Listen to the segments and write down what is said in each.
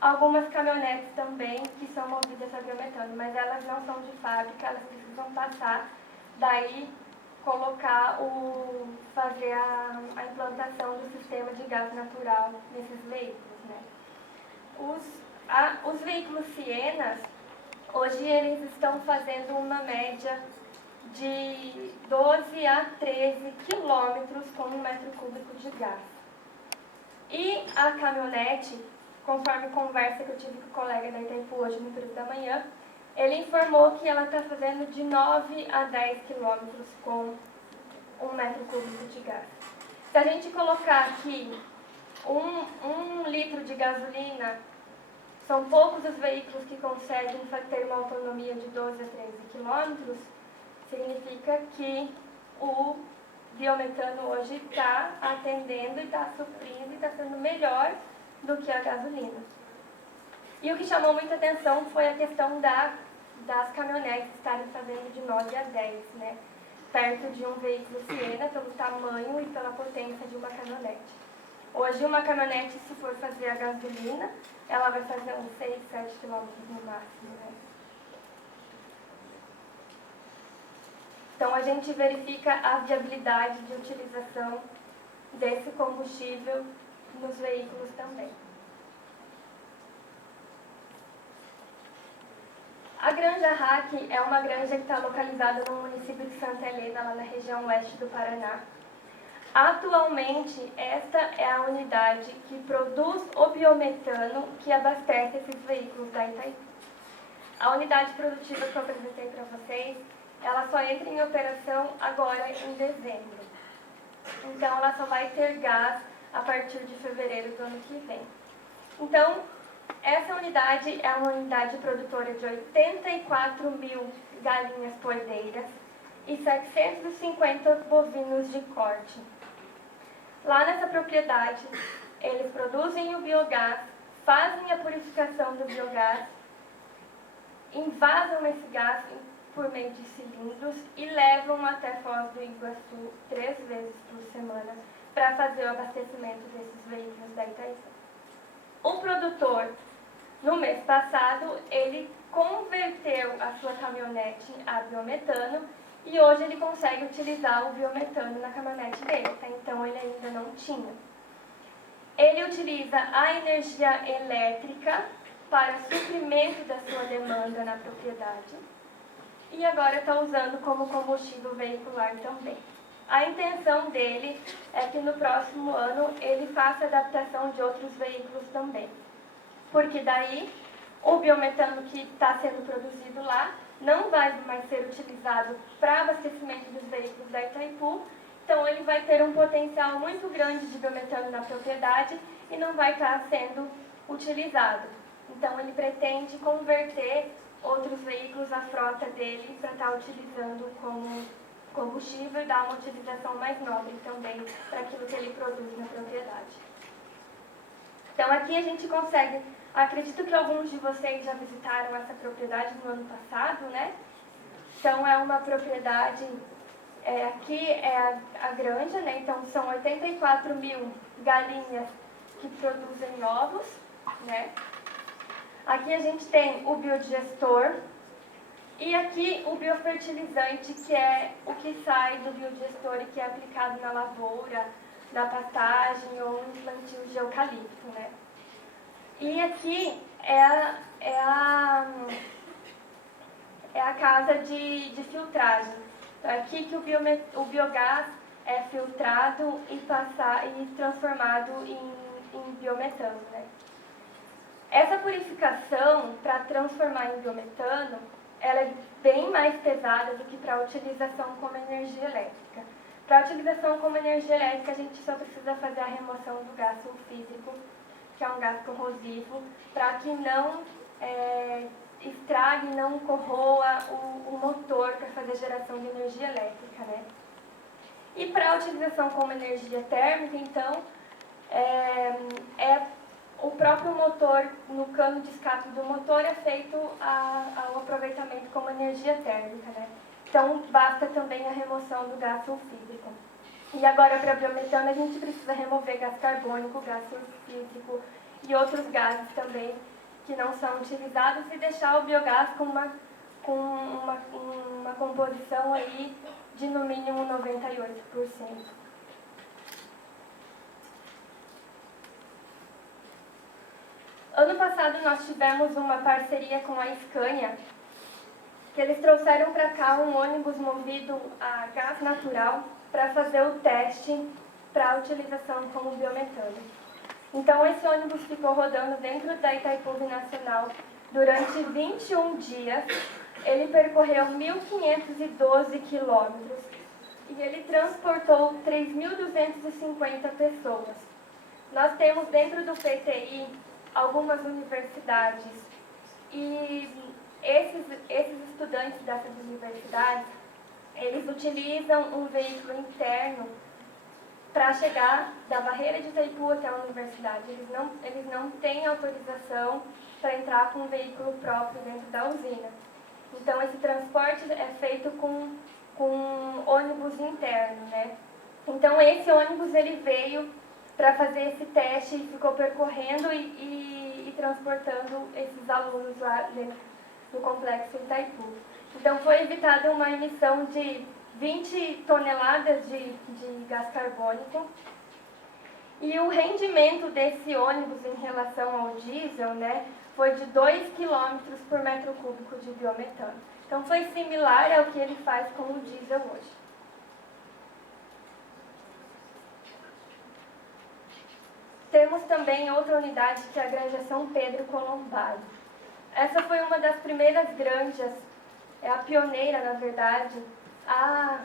algumas caminhonetes também que são movidas a biometano, mas elas não são de fábrica, elas precisam passar, daí fazer a implantação do sistema de gás natural nesses veículos, né? Os veículos Sienas, hoje eles estão fazendo uma média de 12 a 13 quilômetros com 1 metro cúbico de gás. E a caminhonete, conforme conversa que eu tive com o colega da Itaipu hoje no período da manhã, ele informou que ela está fazendo de 9 a 10 quilômetros com 1 metro cúbico de gás. Se a gente colocar aqui um litro de gasolina, são poucos os veículos que conseguem ter uma autonomia de 12 a 13 quilômetros, significa que o biometano hoje está atendendo e está suprindo e está sendo melhor do que a gasolina. E o que chamou muita atenção foi a questão das caminhonetes estarem fazendo de 9 a 10, né? Perto de um veículo Siena, pelo tamanho e pela potência de uma caminhonete. Hoje, uma caminhonete, se for fazer a gasolina, ela vai fazer uns 6, 7 quilômetros no máximo, né? Então, a gente verifica a viabilidade de utilização desse combustível nos veículos também. A Granja Hack é uma granja que está localizada no município de Santa Helena, lá na região oeste do Paraná. Atualmente, esta é a unidade que produz o biometano que abastece esses veículos da Itaipu. A unidade produtiva que eu apresentei para vocês, ela só entra em operação agora em dezembro. Então, ela só vai ter gás a partir de fevereiro do ano que vem. Então, essa unidade é uma unidade produtora de 84 mil galinhas poedeiras e 750 bovinos de corte. Lá nessa propriedade, eles produzem o biogás, fazem a purificação do biogás, invasam esse gás por meio de cilindros e levam até Foz do Iguaçu 3 vezes por semana para fazer o abastecimento desses veículos da Itaipu. O produtor, no mês passado, ele converteu a sua caminhonete a biometano e hoje ele consegue utilizar o biometano na caminhonete dele, até então ele ainda não tinha. Ele utiliza a energia elétrica para suprimento da sua demanda na propriedade e agora está usando como combustível veicular também. A intenção dele é que no próximo ano ele faça adaptação de outros veículos também, porque daí o biometano que está sendo produzido lá não vai mais ser utilizado para abastecimento dos veículos da Itaipu, então ele vai ter um potencial muito grande de biometano na propriedade e não vai estar sendo utilizado. Então ele pretende converter outros veículos à frota dele para estar utilizando como combustível e dar uma utilização mais nobre também para aquilo que ele produz na propriedade. Então aqui a gente consegue, acredito que alguns de vocês já visitaram essa propriedade no ano passado, né? Então é uma propriedade, aqui é a granja, né? Então são 84 mil galinhas que produzem ovos, né? Aqui a gente tem o biodigestor e aqui o biofertilizante, que é o que sai do biodigestor e que é aplicado na lavoura, na pastagem ou em plantios de eucalipto, né? E aqui é a casa de filtragem. Então, é aqui que o biogás é filtrado e transformado em biometano, né? Essa purificação, para transformar em biometano, ela é bem mais pesada do que para a utilização como energia elétrica. Para a utilização como energia elétrica, a gente só precisa fazer a remoção do gás sulfídrico, que é um gás corrosivo, para que não estrague, não corroa o motor para fazer geração de energia elétrica, né? E para a utilização como energia térmica, então, o próprio motor, no cano de escape do motor, é feito ao aproveitamento como energia térmica, né? Então, basta também a remoção do gás sulfídrico. E agora, para biometano, a gente precisa remover gás carbônico, gás sulfídrico e outros gases também que não são utilizados e deixar o biogás com uma composição aí de no mínimo 98%. Ano passado nós tivemos uma parceria com a Scania, que eles trouxeram para cá um ônibus movido a gás natural para fazer o teste para a utilização como biometano. Então esse ônibus ficou rodando dentro da Itaipu Nacional durante 21 dias. Ele percorreu 1.512 quilômetros e ele transportou 3.250 pessoas. Nós temos dentro do PTI algumas universidades e esses estudantes dessas universidades, eles utilizam um veículo interno para chegar da barreira de Itaipu até a universidade. Eles não têm autorização para entrar com um veículo próprio dentro da usina. Então, esse transporte é feito com ônibus interno, né? Então, esse ônibus ele veio para fazer esse teste e ficou percorrendo e transportando esses alunos lá dentro do complexo Itaipu. Então, foi evitada uma emissão de 20 toneladas de gás carbônico. E o rendimento desse ônibus em relação ao diesel, né, foi de 2 km por metro cúbico de biometano. Então, foi similar ao que ele faz com o diesel hoje. Temos também outra unidade, que é a Granja São Pedro Colombado. Essa foi uma das primeiras granjas, é a pioneira, na verdade, a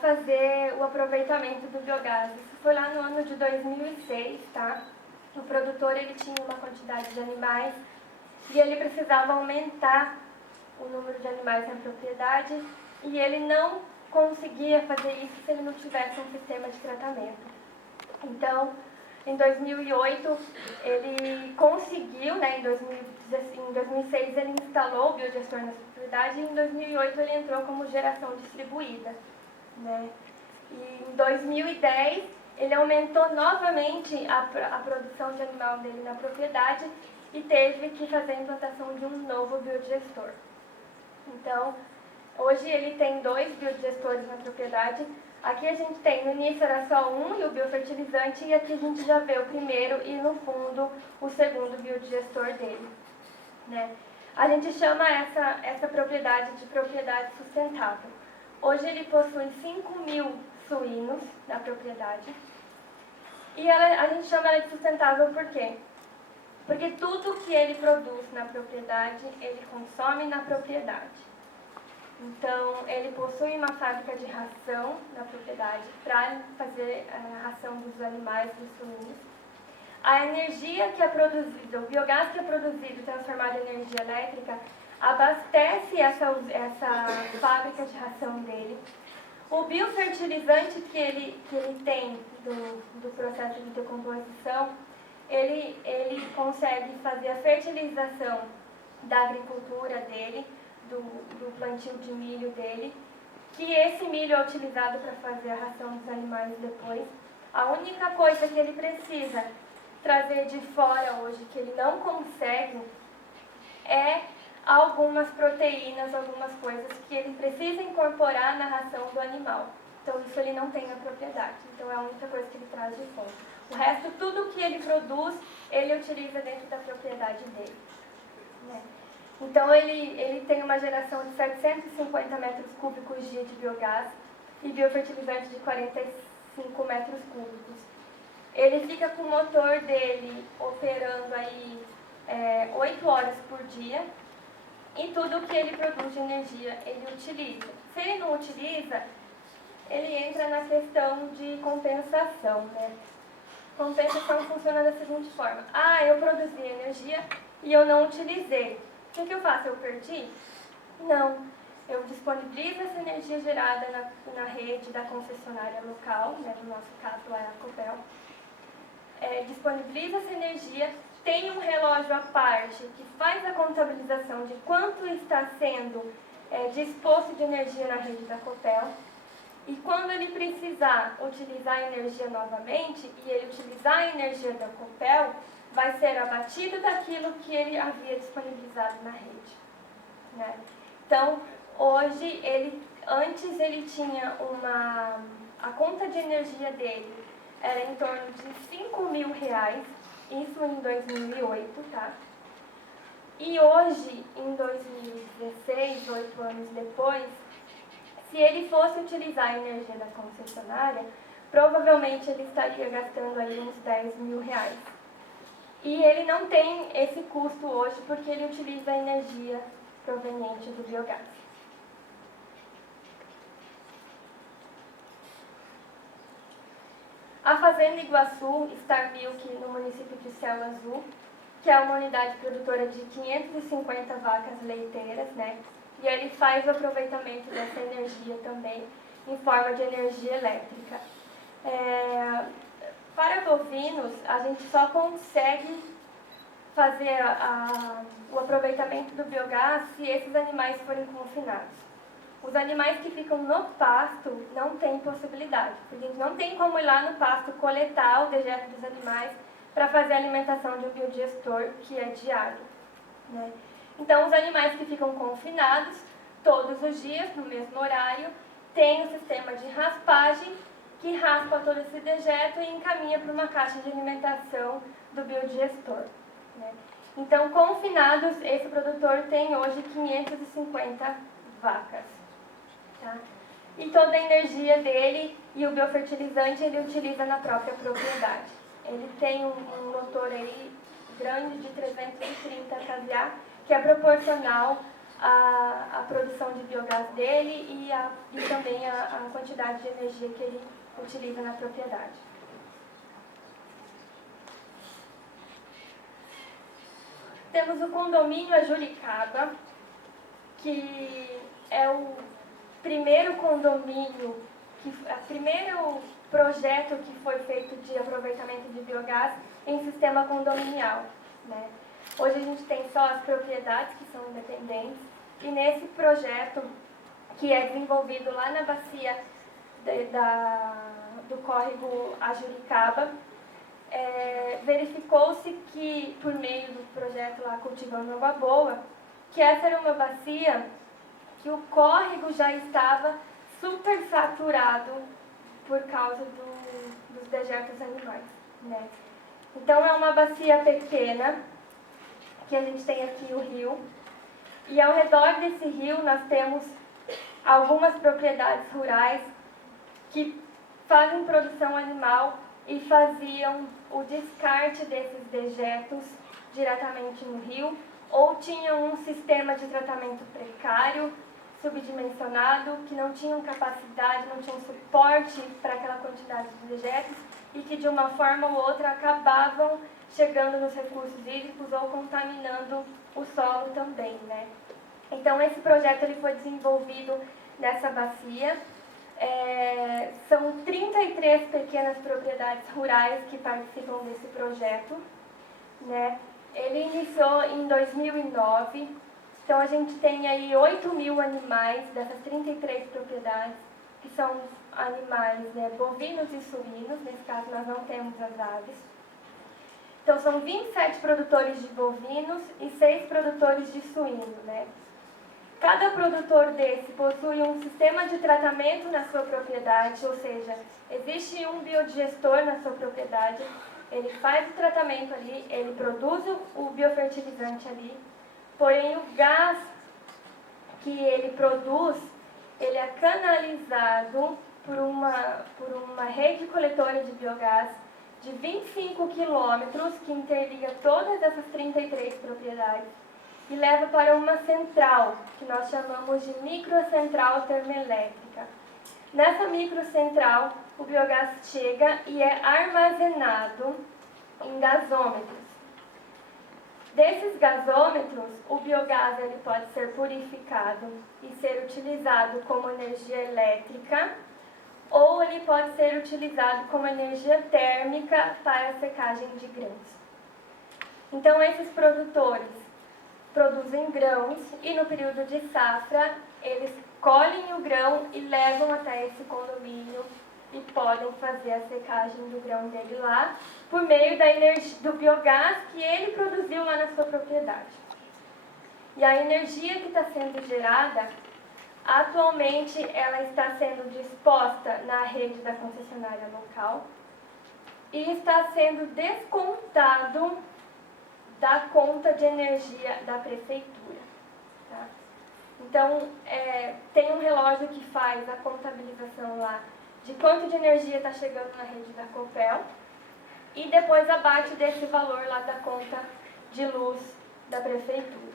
fazer o aproveitamento do biogás. Isso foi lá no ano de 2006, tá? O produtor ele tinha uma quantidade de animais e ele precisava aumentar o número de animais na propriedade e ele não conseguia fazer isso se ele não tivesse um sistema de tratamento. Então, em 2008, ele conseguiu, né, em 2006 ele instalou o biodigestor na propriedade e em 2008 ele entrou como geração distribuída, né? E em 2010 ele aumentou novamente a produção de animal dele na propriedade e teve que fazer a implantação de um novo biodigestor. Então, hoje ele tem 2 biodigestores na propriedade. Aqui a gente tem, no início era só um e o biofertilizante, e aqui a gente já vê o primeiro e no fundo o segundo biodigestor dele, né? A gente chama essa propriedade de propriedade sustentável. Hoje ele possui 5.000 suínos na propriedade e a gente chama ela de sustentável por quê? Porque tudo que ele produz na propriedade, ele consome na propriedade. Então, ele possui uma fábrica de ração na propriedade para fazer a ração dos animais, dos suínos. A energia que é produzida, o biogás que é produzido e transformado em energia elétrica, abastece essa fábrica de ração dele. O biofertilizante que ele tem do processo de decomposição, ele consegue fazer a fertilização da agricultura dele, do plantio de milho dele, que esse milho é utilizado para fazer a ração dos animais depois. A única coisa que ele precisa trazer de fora hoje, que ele não consegue, é algumas proteínas, algumas coisas que ele precisa incorporar na ração do animal. Então isso ele não tem na propriedade, então é a única coisa que ele traz de fora. O resto, tudo que ele produz, ele utiliza dentro da propriedade dele, né? Então, ele tem uma geração de 750 metros cúbicos dia de biogás e biofertilizante de 45 metros cúbicos. Ele fica com o motor dele operando aí 8 horas por dia e tudo que ele produz de energia ele utiliza. Se ele não utiliza, ele entra na questão de compensação, né? Compensação funciona da seguinte forma: eu produzi energia e eu não utilizei. O que eu faço? Eu perdi? Não. Eu disponibilizo essa energia gerada na rede da concessionária local, né, no nosso caso lá é a Copel. Disponibilizo essa energia, tem um relógio à parte que faz a contabilização de quanto está sendo disposto de energia na rede da Copel. E quando ele precisar utilizar a energia novamente, e ele utilizar a energia da Copel, vai ser abatido daquilo que ele havia disponibilizado na rede, né? Então, hoje, antes ele tinha a conta de energia dele era em torno de R$ 5.000, isso em 2008, tá? E hoje, em 2016, 8 anos depois, se ele fosse utilizar a energia da concessionária, provavelmente ele estaria gastando aí uns R$ 10.000. E ele não tem esse custo hoje porque ele utiliza a energia proveniente do biogás. A Fazenda Iguaçu Star Milk, no município de Céu Azul, que é uma unidade produtora de 550 vacas leiteiras, né? E ele faz o aproveitamento dessa energia também em forma de energia elétrica. Para bovinos, a gente só consegue fazer o aproveitamento do biogás se esses animais forem confinados. Os animais que ficam no pasto não têm possibilidade, porque a gente não tem como ir lá no pasto coletar o dejeto dos animais para fazer a alimentação de um biodigestor que é diário, né? Então, os animais que ficam confinados, todos os dias, no mesmo horário, tem um sistema de raspagem que raspa todo esse dejeto e encaminha para uma caixa de alimentação do biodigestor, né? Então, confinados, esse produtor tem hoje 550 vacas. Tá? E toda a energia dele e o biofertilizante ele utiliza na própria propriedade. Ele tem um motor aí grande de 330 kVA, que é proporcional à produção de biogás dele e também a quantidade de energia que ele utiliza na propriedade. Temos o condomínio Ajuricaba, que é o primeiro condomínio, primeiro projeto que foi feito de aproveitamento de biogás em sistema condominial, né? Hoje a gente tem só as propriedades que são independentes e nesse projeto que é desenvolvido lá na bacia do córrego Ajuricaba, verificou-se que, por meio do projeto lá Cultivando Água Boa, que essa era uma bacia que o córrego já estava super saturado por causa dos dejetos animais, né? Então, é uma bacia pequena, que a gente tem aqui o rio, e ao redor desse rio nós temos algumas propriedades rurais que fazem produção animal e faziam o descarte desses dejetos diretamente no rio, ou tinham um sistema de tratamento precário, subdimensionado, que não tinham capacidade, não tinham suporte para aquela quantidade de dejetos e que de uma forma ou outra acabavam chegando nos recursos hídricos ou contaminando o solo também, né? Então esse projeto ele foi desenvolvido nessa bacia. São 33 pequenas propriedades rurais que participam desse projeto, né? Ele iniciou em 2009. Então, a gente tem aí 8.000 animais dessas 33 propriedades, que são animais, né, bovinos e suínos, nesse caso nós não temos as aves. Então, são 27 produtores de bovinos e 6 produtores de suíno, né? Cada produtor desse possui um sistema de tratamento na sua propriedade, ou seja, existe um biodigestor na sua propriedade, ele faz o tratamento ali, ele produz o biofertilizante ali. Porém, o gás que ele produz, ele é canalizado por uma rede coletora de biogás de 25 quilômetros, que interliga todas essas 33 propriedades, e leva para uma central, que nós chamamos de microcentral termoelétrica. Nessa microcentral, o biogás chega e é armazenado em gasômetros. Desses gasômetros, o biogás ele pode ser purificado e ser utilizado como energia elétrica, ou ele pode ser utilizado como energia térmica para a secagem de grãos. Então, esses produtores produzem grãos e no período de safra, eles colhem o grão e levam até esse condomínio e podem fazer a secagem do grão dele lá por meio da energia, do biogás que ele produziu lá na sua propriedade. E a energia que está sendo gerada, atualmente ela está sendo disposta na rede da concessionária local e está sendo descontado da conta de energia da prefeitura. Tá? Então, tem um relógio que faz a contabilização lá de quanto de energia está chegando na rede da Copel e depois abate desse valor lá da conta de luz da prefeitura.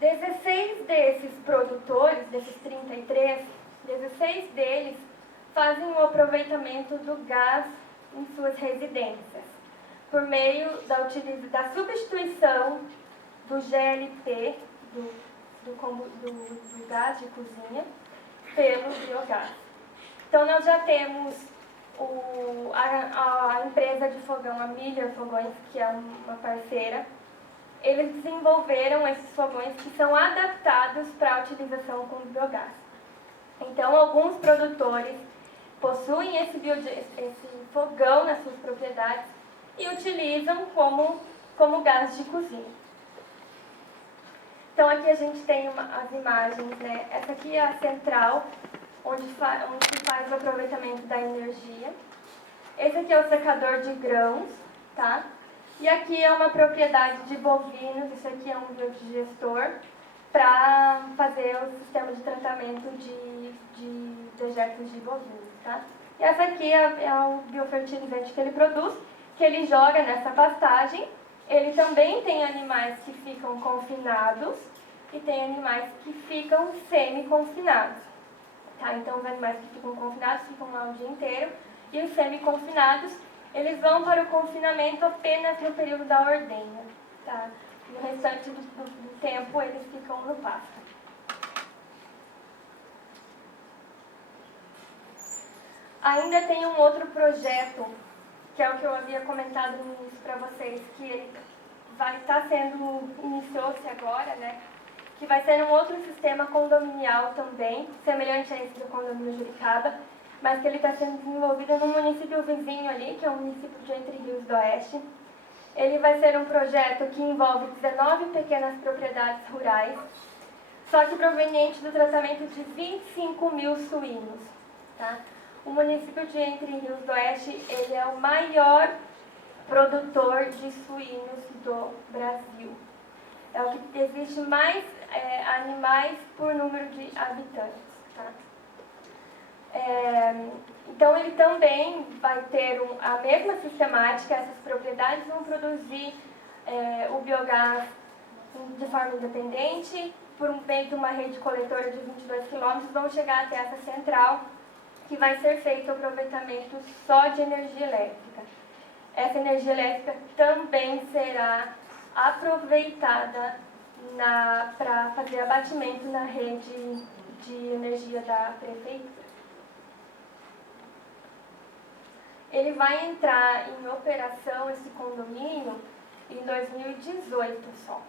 16 desses produtores, desses 33, 16 deles fazem o aproveitamento do gás em suas residências, por meio da substituição do GLP, do gás de cozinha, pelo biogás. Então, nós já temos a empresa de fogão, a Miller Fogões, que é uma parceira. Eles desenvolveram esses fogões que são adaptados para a utilização com biogás. Então, alguns produtores possuem esse fogão nas suas propriedades e utilizam como gás de cozinha. Então, aqui a gente tem as imagens, né? Essa aqui é a central, onde se faz o aproveitamento da energia. Esse aqui é o secador de grãos, tá? E aqui é uma propriedade de bovinos, isso aqui é um biodigestor, para fazer o sistema de tratamento de dejetos de bovinos, tá? E essa aqui é o biofertilizante que ele produz, que ele joga nessa pastagem. Ele também tem animais que ficam confinados e tem animais que ficam semi-confinados. Tá? Então, os animais que ficam confinados ficam lá o dia inteiro e os semi-confinados, eles vão para o confinamento apenas no período da ordenha. Tá? No restante do tempo, eles ficam no pasto. Ainda tem um outro projeto, que é o que eu havia comentado no início para vocês, que ele iniciou-se agora, né? Que vai ser um outro sistema condominial também, semelhante a esse do condomínio Juricaba, mas que ele está sendo desenvolvido no município vizinho ali, que é o município de Entre Rios do Oeste. Ele vai ser um projeto que envolve 19 pequenas propriedades rurais, só que proveniente do tratamento de 25 mil suínos. Tá? O município de Entre Rios do Oeste, ele é o maior produtor de suínos do Brasil. É o que existe mais animais por número de habitantes. Tá? Então, ele também vai ter a mesma sistemática, essas propriedades vão produzir o biogás de forma independente, por meio de uma rede coletora de 22 quilômetros, vão chegar até essa central, que vai ser feito o aproveitamento só de energia elétrica. Essa energia elétrica também será aproveitada para fazer abatimento na rede de energia da prefeitura. Ele vai entrar em operação, esse condomínio, em 2018 só.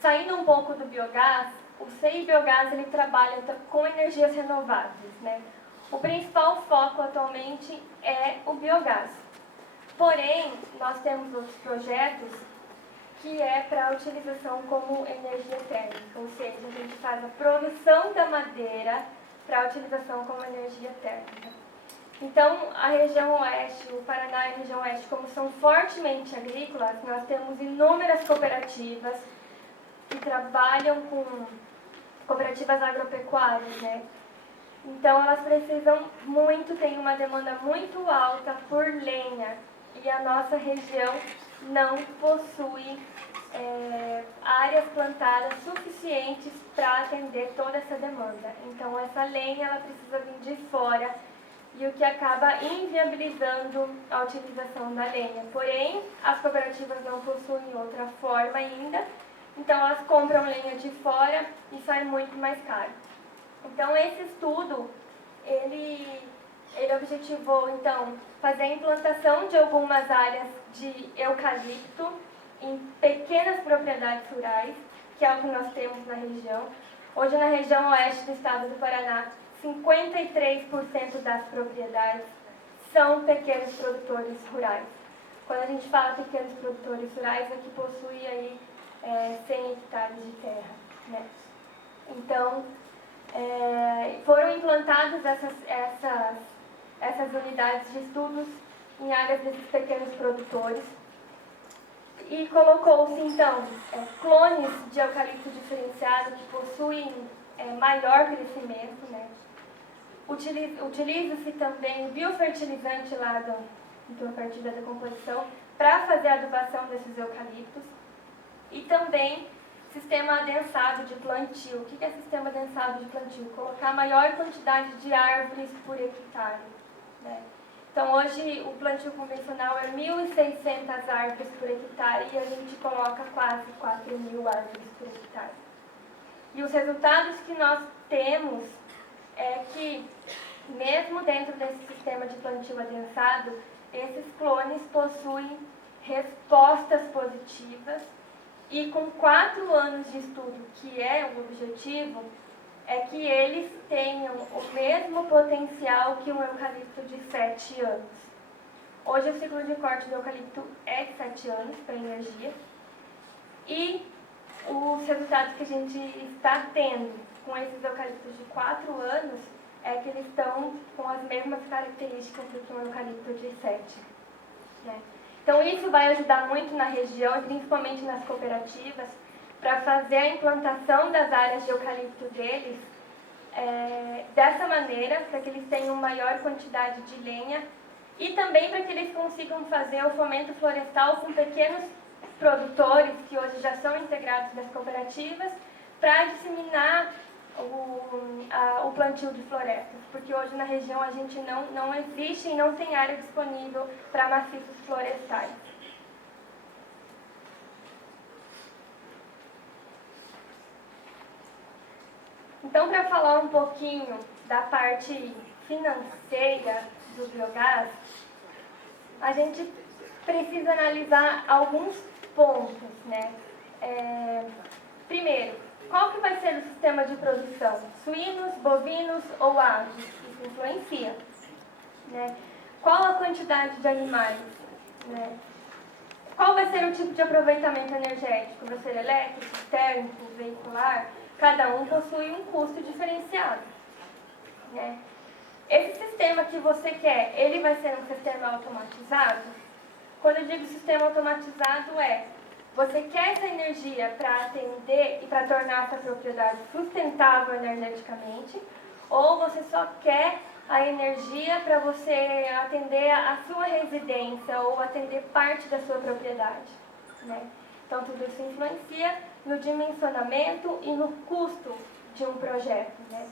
Saindo um pouco do biogás, o CI Biogás ele trabalha com energias renováveis, né? O principal foco atualmente é o biogás. Porém, nós temos outros projetos que é para a utilização como energia térmica, ou seja, a gente faz a produção da madeira para a utilização como energia térmica. Então, a região oeste, o Paraná e a região oeste, como são fortemente agrícolas, nós temos inúmeras cooperativas que trabalham com cooperativas agropecuárias, né? Então, elas precisam muito, tem uma demanda muito alta por lenha, e a nossa região não possui áreas plantadas suficientes para atender toda essa demanda. Então, essa lenha ela precisa vir de fora, e o que acaba inviabilizando a utilização da lenha. Porém, as cooperativas não possuem outra forma ainda, então elas compram lenha de fora e sai muito mais caro. Então, esse estudo, ele objetivou, então, fazer a implantação de algumas áreas de eucalipto em pequenas propriedades rurais, que é o que nós temos na região. Hoje, na região oeste do estado do Paraná, 53% das propriedades são pequenos produtores rurais. Quando a gente fala pequenos produtores rurais, é que possui aí 100 hectares de terra, né? Então, foram implantadas essas unidades de estudos em áreas desses pequenos produtores e colocou-se, então, clones de eucalipto diferenciado que possuem maior crescimento, né? Utiliza-se também biofertilizante lá a partir da decomposição para fazer a adubação desses eucaliptos e também sistema adensado de plantio. O que é sistema adensado de plantio? Colocar maior quantidade de árvores por hectare, né? Então, hoje, o plantio convencional é 1.600 árvores por hectare e a gente coloca quase 4.000 árvores por hectare. E os resultados que nós temos é que, mesmo dentro desse sistema de plantio adensado, esses clones possuem respostas positivas e com 4 anos de estudo, que é o objetivo, é que eles tenham o mesmo potencial que um eucalipto de 7 anos. Hoje o ciclo de corte do eucalipto é de 7 anos para energia e os resultados que a gente está tendo com esses eucaliptos de 4 anos é que eles estão com as mesmas características do que um eucalipto de 7. Né? Então isso vai ajudar muito na região e principalmente nas cooperativas para fazer a implantação das áreas de eucalipto deles dessa maneira, para que eles tenham maior quantidade de lenha e também para que eles consigam fazer o fomento florestal com pequenos produtores que hoje já são integrados das cooperativas para disseminar o plantio de florestas, porque hoje na região a gente não existe e não tem área disponível para maciços florestais. Então, para falar um pouquinho da parte financeira do biogás, a gente precisa analisar alguns pontos, né? Primeiro, qual que vai ser o sistema de produção? Suínos, bovinos ou aves? Isso influencia, né? Qual a quantidade de animais? Né? Qual vai ser o tipo de aproveitamento energético? Vai ser elétrico, térmico, veicular? Cada um possui um custo diferenciado, né? Esse sistema que você quer, ele vai ser um sistema automatizado? Quando eu digo sistema automatizado você quer essa energia para atender e para tornar essa propriedade sustentável energeticamente, ou você só quer a energia para você atender a sua residência ou atender parte da sua propriedade, né? Então, tudo isso influencia no dimensionamento e no custo de um projeto, né?